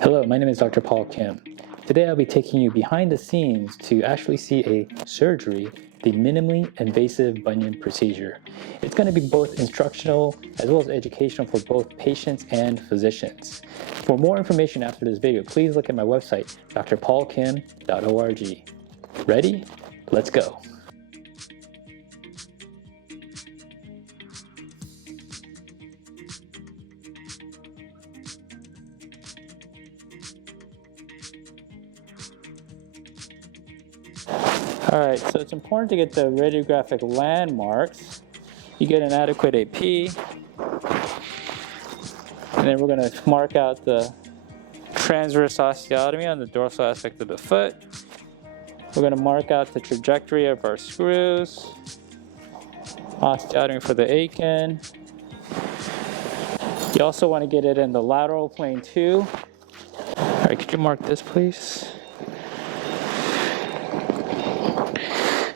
Hello, my name is Dr. Kim. Today I'll be taking you behind the scenes to actually see a surgery, the minimally invasive bunion procedure. It's going to be both instructional as well as educational for both patients and physicians. For more information after this video, please look at my website, drpaulkim.org. Ready? Let's go. Alright, so it's important to get the radiographic landmarks. You get an adequate AP, and then we're going to mark out the transverse osteotomy on the dorsal aspect of the foot. We're going to mark out the trajectory of our screws, osteotomy for the Aiken. You also want to get it in the lateral plane too. Alright, could you mark this please?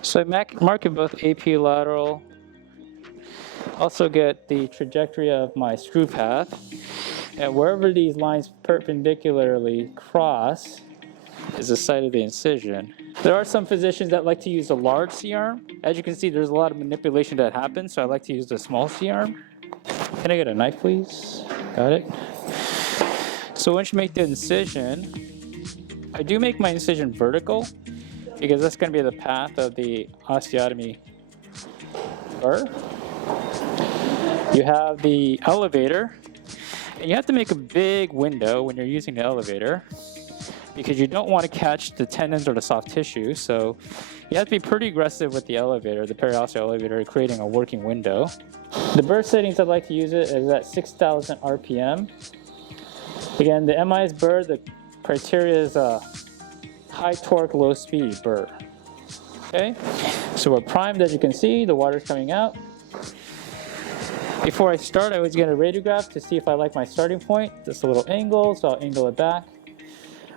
So I mark it both AP lateral. Also get the trajectory of my screw path. And wherever these lines perpendicularly cross is the site of the incision. There are some physicians that like to use a large C-arm. As you can see, there's a lot of manipulation that happens, so I like to use the small C-arm. Can I get a knife, please? Got it. So once you make the incision, I do make my incision vertical, because that's going to be the path of the osteotomy burr. You have the elevator, and you have to make a big window when you're using the elevator because you don't want to catch the tendons or the soft tissue, so you have to be pretty aggressive with the elevator, the periosteal elevator, creating a working window. The burr settings I'd like to use it is at 6,000 RPM. Again, the MiS burr, the criteria is high torque, low speed burr. Okay, so we're primed as you can see, the water's coming out. Before I start, I always get a radiograph to see if I like my starting point. Just a little angle, so I'll angle it back.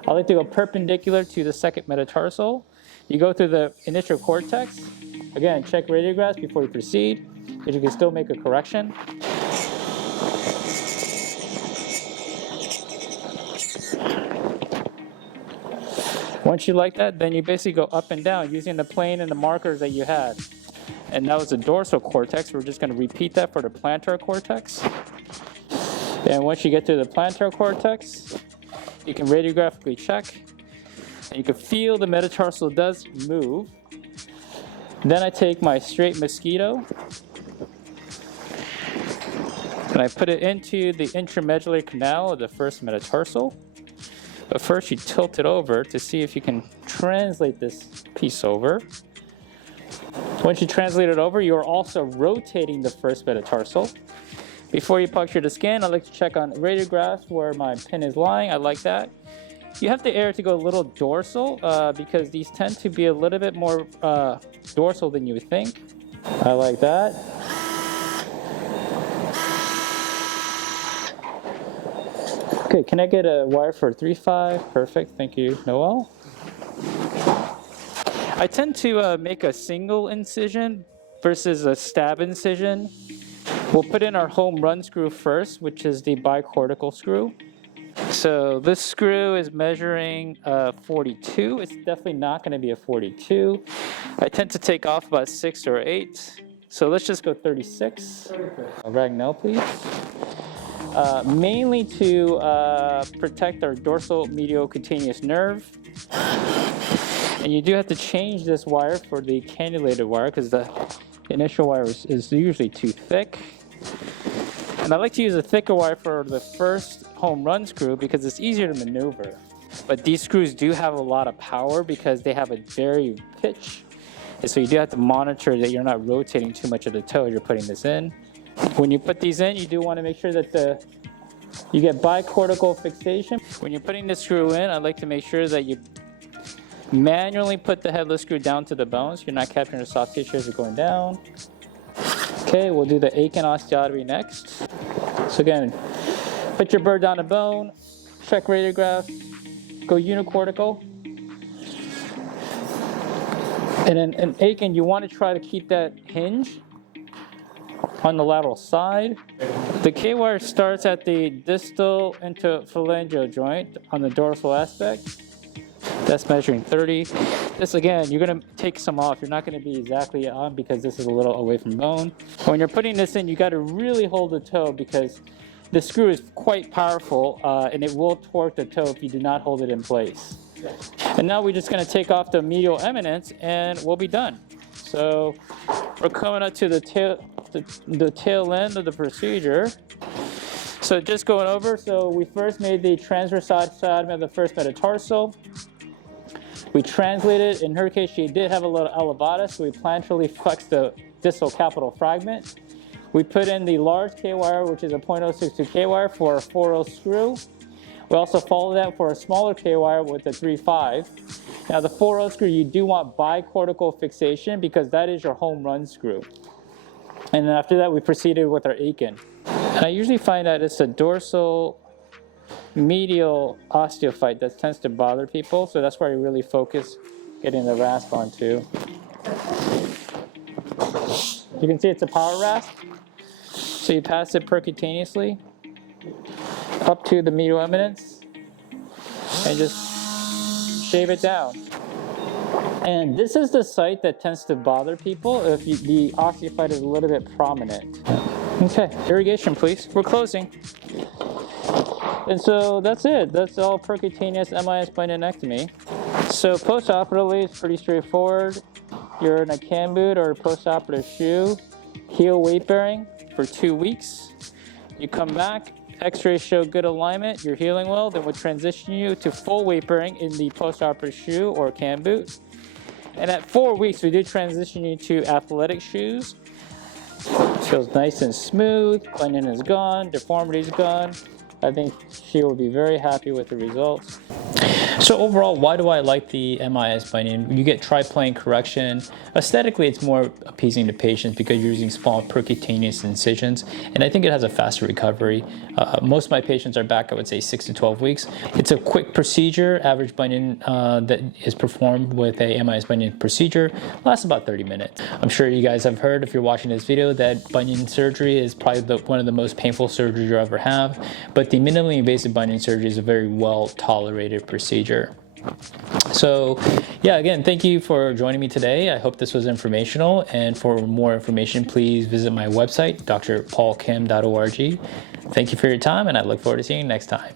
I like to go perpendicular to the second metatarsal. You go through the initial cortex. Again, check radiographs before you proceed, because you can still make a correction. Once you like that, then you basically go up and down using the plane and the markers that you had. And that was the dorsal cortex. We're just going to repeat that for the plantar cortex. And once you get to the plantar cortex, you can radiographically check. And you can feel the metatarsal does move. Then I take my straight mosquito and I put it into the intramedullary canal of the first metatarsal. But first you tilt it over to see if you can translate this piece over. Once you translate it over, you're also rotating the first metatarsal. Before you puncture the skin, I like to check on radiographs where my pin is lying. I like that. You have to err to go a little dorsal because these tend to be a little bit more dorsal than you would think. I like that. Okay, can I get a wire for 3/5? Perfect, thank you, Noel. I tend to make a single incision versus a stab incision. We'll put in our home run screw first, which is the bicortical screw. So this screw is measuring 42. It's definitely not going to be a 42. I tend to take off about 6 or 8. So let's just go 36. Ragnell, please. Mainly to protect our dorsal medial cutaneous nerve. And you do have to change this wire for the cannulated wire because the initial wire is usually too thick. And I like to use a thicker wire for the first home run screw because it's easier to maneuver. But these screws do have a lot of power because they have a very pitch. And so you do have to monitor that you're not rotating too much of the toe as you're putting this in. When you put these in, you do want to make sure that you get bicortical fixation. When you're putting the screw in, I like to make sure that you manually put the headless screw down to the bone so you're not capturing the soft tissue as you're going down. Okay, we'll do the Aiken osteotomy next. So again, put your burr down the bone, check radiograph, go unicortical. And in Aiken, you want to try to keep that hinge On the lateral side, the K-wire starts at the distal interphalangeal joint on the dorsal aspect. That's measuring 30. This again, you're going to take some off. You're not going to be exactly on because this is a little away from bone. When you're putting this in, you got to really hold the toe because the screw is quite powerful and it will torque the toe if you do not hold it in place. And now we're just going to take off the medial eminence and we'll be done. So we're coming up to the tail end of the procedure. So just going over, so we first made the transverse side of the first metatarsal. We translated, in her case she did have a little elevatus, so we plantarly flexed the distal capital fragment. We put in the large K-wire, which is a 0.062 K-wire for a 4.0 screw. We also followed that for a smaller K-wire with a 3.5. Now the 4.0 screw, you do want bicortical fixation because that is your home run screw. And then after that, we proceeded with our Aiken. And I usually find that it's a dorsal medial osteophyte that tends to bother people, so that's why you really focus getting the rasp on too. You can see it's a power rasp. So you pass it percutaneously up to the medial eminence and just shave it down. And this is the site that tends to bother people if the osteophyte is a little bit prominent. Okay, irrigation please. We're closing. And so that's it. That's all percutaneous MIS bunionectomy. So post-operatively, it's pretty straightforward. You're in a cam boot or a post-operative shoe, heel weight bearing for 2 weeks. You come back, x-rays show good alignment, you're healing well, then we'll transition you to full weight bearing in the post-operative shoe or cam boot. And at 4 weeks, we do transition you to athletic shoes. Feels nice and smooth, bunion is gone, deformity is gone. I think she will be very happy with the results. So overall, why do I like the MIS bunion? You get triplane correction. Aesthetically, it's more appeasing to patients because you're using small percutaneous incisions, and I think it has a faster recovery. Most of my patients are back, I would say, 6 to 12 weeks. It's a quick procedure. Average bunion that is performed with a MIS bunion procedure lasts about 30 minutes. I'm sure you guys have heard, if you're watching this video, that bunion surgery is probably one of the most painful surgeries you'll ever have, but the minimally invasive bunion surgery is a very well-tolerated procedure. So yeah, again, thank you for joining me today. I hope this was informational, and for more information, please visit my website, drpaulkim.org. Thank you for your time, and I look forward to seeing you next time.